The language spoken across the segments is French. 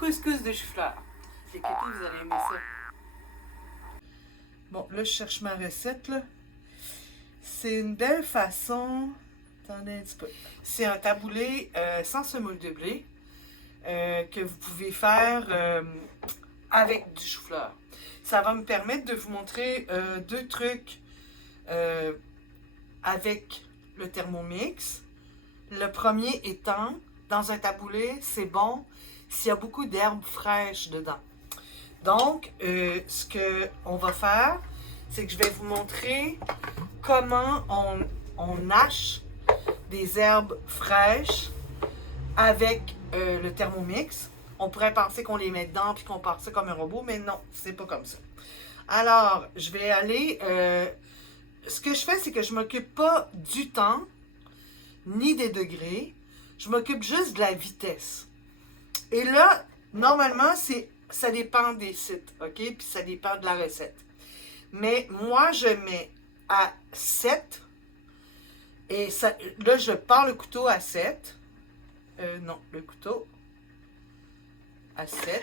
couscous de chou-fleur. Les copines, vous allez aimer ça. Bon, là, je cherche ma recette, là. C'est une belle façon... Attendez un petit peu. C'est un taboulé sans semoule de blé que vous pouvez faire avec du chou-fleur. Ça va me permettre de vous montrer deux trucs avec le Thermomix. Le premier étant, dans un taboulé, c'est bon s'il y a beaucoup d'herbes fraîches dedans. Donc, ce qu'on va faire, c'est que je vais vous montrer comment on hache des herbes fraîches avec le Thermomix. On pourrait penser qu'on les met dedans puis qu'on part ça comme un robot, mais non, c'est pas comme ça. Alors, je vais aller... ce que je fais, c'est que je m'occupe pas du temps, ni des degrés. Je m'occupe juste de la vitesse. Et là, normalement, ça dépend des sites, OK? Puis ça dépend de la recette. Mais moi, je mets à 7. Et ça, là, je pars le couteau à 7. Non, le couteau à 7.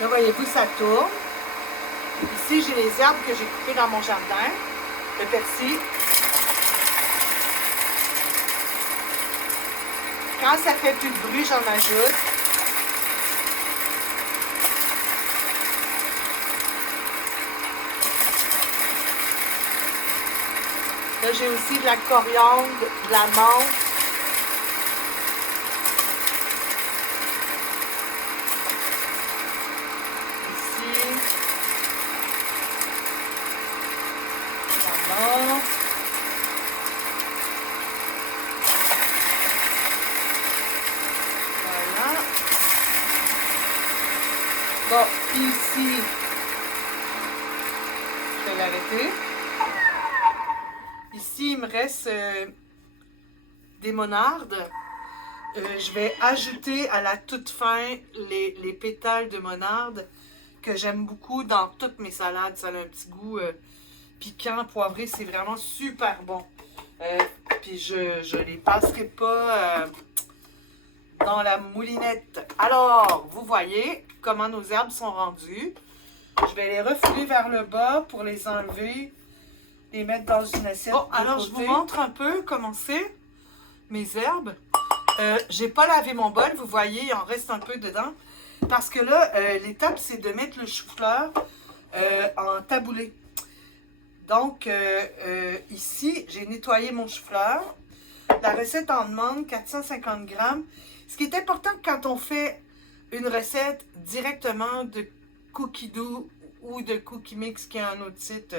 Là, voyez-vous, ça tourne. Ici, j'ai les herbes que j'ai coupées dans mon jardin. Le persil. Quand ça fait plus de bruit, j'en ajoute. Là, j'ai aussi de la coriandre, de la menthe. Ici. La menthe. Voilà. Bon, ici, je vais l'arrêter. Ici, il me reste des monardes. Je vais ajouter à la toute fin les pétales de monarde que j'aime beaucoup dans toutes mes salades. Ça a un petit goût piquant, poivré. C'est vraiment super bon. Puis je ne les passerai pas dans la moulinette. Alors, vous voyez comment nos herbes sont rendues. Je vais les refouler vers le bas pour les enlever. Les mettre dans une assiette. Bon, alors je vous montre un peu comment c'est, mes herbes. J'ai pas lavé mon bol, vous voyez, il en reste un peu dedans. Parce que là, l'étape, c'est de mettre le chou-fleur en taboulé. Donc, ici, j'ai nettoyé mon chou-fleur. La recette en demande 450 grammes. Ce qui est important quand on fait une recette directement de Cookie Dough ou de Cookie Mix, qui est un autre site,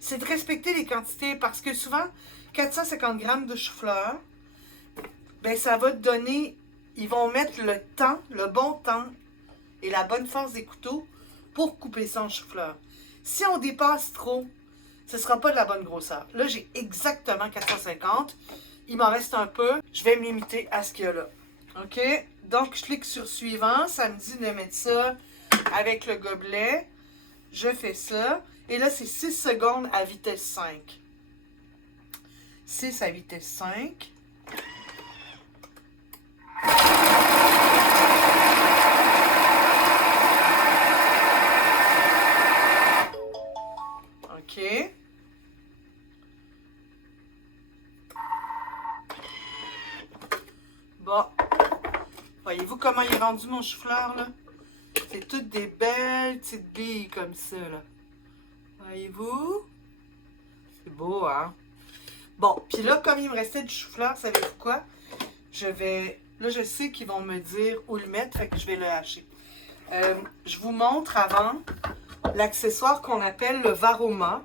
c'est de respecter les quantités parce que souvent, 450 grammes de chou-fleur, ben ça va te donner, ils vont mettre le temps, le bon temps et la bonne force des couteaux pour couper son chou-fleur. Si on dépasse trop, ce ne sera pas de la bonne grosseur. Là, j'ai exactement 450. Il m'en reste un peu. Je vais me limiter à ce qu'il y a là. OK? Donc, je clique sur suivant. Ça me dit de mettre ça avec le gobelet. Je fais ça. Et là, c'est 6 secondes à vitesse 5. 6 à vitesse 5. OK. Bon. Voyez-vous comment il est rendu mon chou-fleur, là? C'est toutes des belles petites billes comme ça, là. Voyez-vous? C'est beau, hein? Bon, puis là, comme il me restait du chou-fleur, savez-vous quoi? Là, je sais qu'ils vont me dire où le mettre, fait que je vais le hacher. Je vous montre avant l'accessoire qu'on appelle le varoma.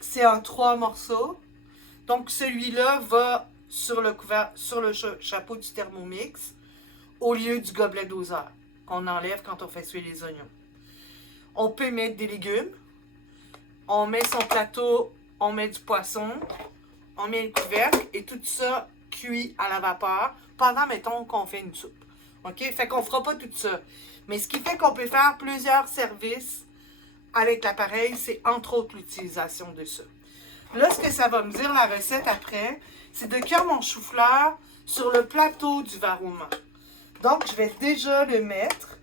C'est en 3 morceaux. Donc, celui-là va sur le chapeau du Thermomix au lieu du gobelet doseur qu'on enlève quand on fait suer les oignons. On peut mettre des légumes. On met son plateau, on met du poisson, on met le couvercle et tout ça cuit à la vapeur pendant, mettons, qu'on fait une soupe. OK? Fait qu'on ne fera pas tout ça. Mais ce qui fait qu'on peut faire plusieurs services avec l'appareil, c'est entre autres l'utilisation de ça. Là, ce que ça va me dire, la recette après, c'est de cuire mon chou-fleur sur le plateau du varoma. Donc, je vais déjà le mettre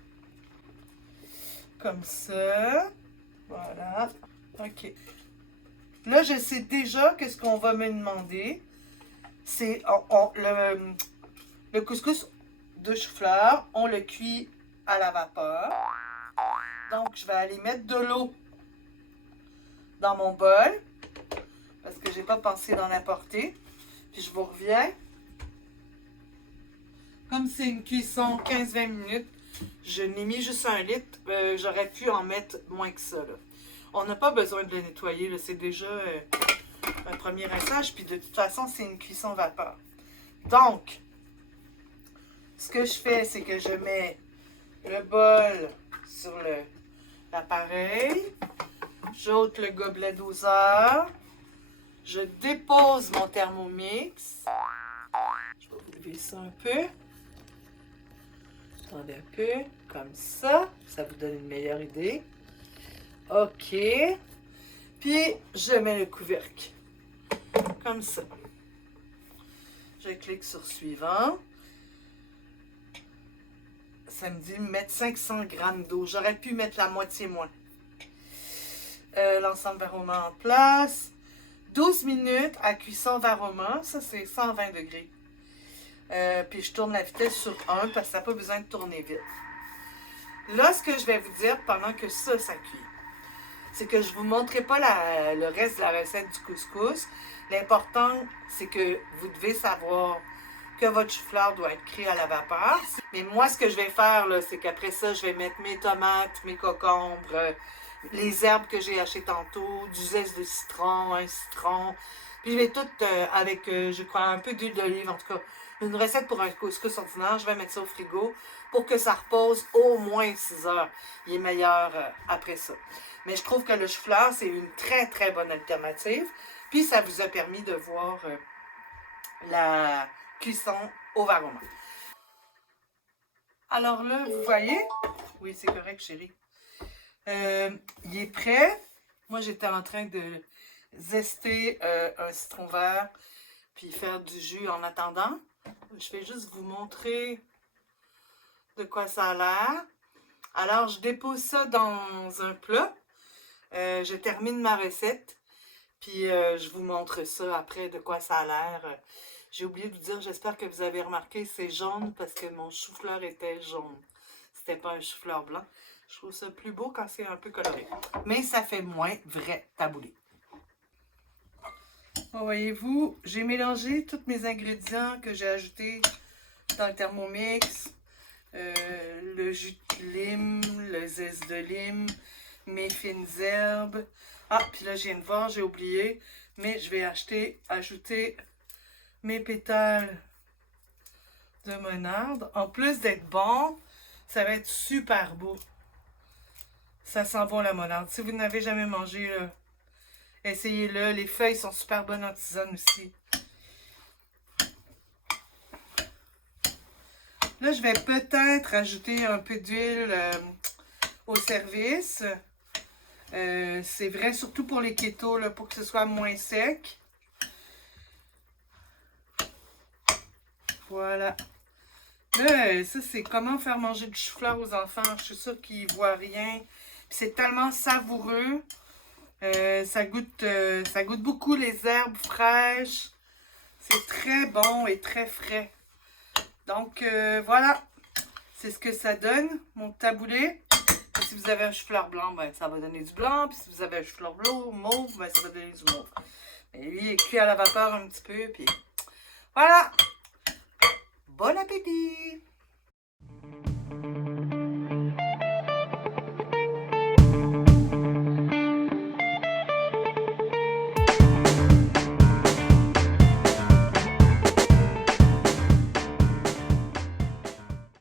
comme ça. Voilà. OK. Là, je sais déjà que ce qu'on va me demander, c'est le couscous de chou-fleur. On le cuit à la vapeur. Donc, je vais aller mettre de l'eau dans mon bol parce que j'ai pas pensé d'en apporter. Puis, je vous reviens. Comme c'est une cuisson 15-20 minutes, je n'ai mis juste 1 litre. J'aurais pu en mettre moins que ça, là. On n'a pas besoin de le nettoyer, c'est déjà un premier rinçage. Puis de toute façon, c'est une cuisson vapeur. Donc, ce que je fais, c'est que je mets le bol sur l'appareil. J'ôte le gobelet doseur. Je dépose mon Thermomix. Je vais vous lever ça un peu. Attendez un peu, comme ça. Ça vous donne une meilleure idée. OK. Puis, je mets le couvercle. Comme ça. Je clique sur suivant. Ça me dit mettre 500 g d'eau. J'aurais pu mettre la moitié moins. L'ensemble varoma en place. 12 minutes à cuisson varoma. Ça, c'est 120 degrés. Puis, je tourne la vitesse sur 1 parce que ça n'a pas besoin de tourner vite. Là, ce que je vais vous dire pendant que ça cuit, c'est que je ne vous montrerai pas le reste de la recette du couscous. L'important, c'est que vous devez savoir que votre chou-fleur doit être cuit à la vapeur. Mais moi, ce que je vais faire, c'est qu'après ça, je vais mettre mes tomates, mes concombres, les herbes que j'ai achetées tantôt, du zeste de citron, un citron. Puis je vais tout avec, je crois, un peu d'huile d'olive, en tout cas. Une recette pour un couscous ordinaire, je vais mettre ça au frigo pour que ça repose au moins 6 heures. Il est meilleur après ça. Mais je trouve que le chou-fleur, c'est une très, très bonne alternative. Puis, ça vous a permis de voir la cuisson au varoma. Alors là, vous voyez? Oui, c'est correct, chérie. Il est prêt. Moi, j'étais en train de zester un citron vert puis faire du jus en attendant. Je vais juste vous montrer de quoi ça a l'air. Alors, je dépose ça dans un plat. Je termine ma recette. Puis, je vous montre ça après, de quoi ça a l'air. J'ai oublié de vous dire, j'espère que vous avez remarqué, c'est jaune parce que mon chou-fleur était jaune. C'était pas un chou-fleur blanc. Je trouve ça plus beau quand c'est un peu coloré. Mais ça fait moins vrai taboulé. Bon, voyez-vous, j'ai mélangé tous mes ingrédients que j'ai ajoutés dans le Thermomix. Le jus de lime, le zeste de lime, mes fines herbes. Ah, puis là, je viens de voir, j'ai oublié, mais je vais ajouter mes pétales de monarde. En plus d'être bon, ça va être super beau. Ça sent bon la monarde. Si vous n'avez jamais mangé, là, essayez-le. Les feuilles sont super bonnes en tisane aussi. Là, je vais peut-être ajouter un peu d'huile au service. C'est vrai, surtout pour les keto, là, pour que ce soit moins sec. Voilà. Là, ça, c'est comment faire manger du chou-fleur aux enfants. Je suis sûre qu'ils ne voient rien. Puis c'est tellement savoureux. Ça goûte beaucoup les herbes fraîches. C'est très bon et très frais. Donc, voilà. C'est ce que ça donne, mon taboulé. Et si vous avez un chou-fleur blanc, ben, ça va donner du blanc. Puis si vous avez un chou-fleur mauve, ben, ça va donner du mauve. Et lui, il est cuit à la vapeur un petit peu. Puis voilà. Bon appétit!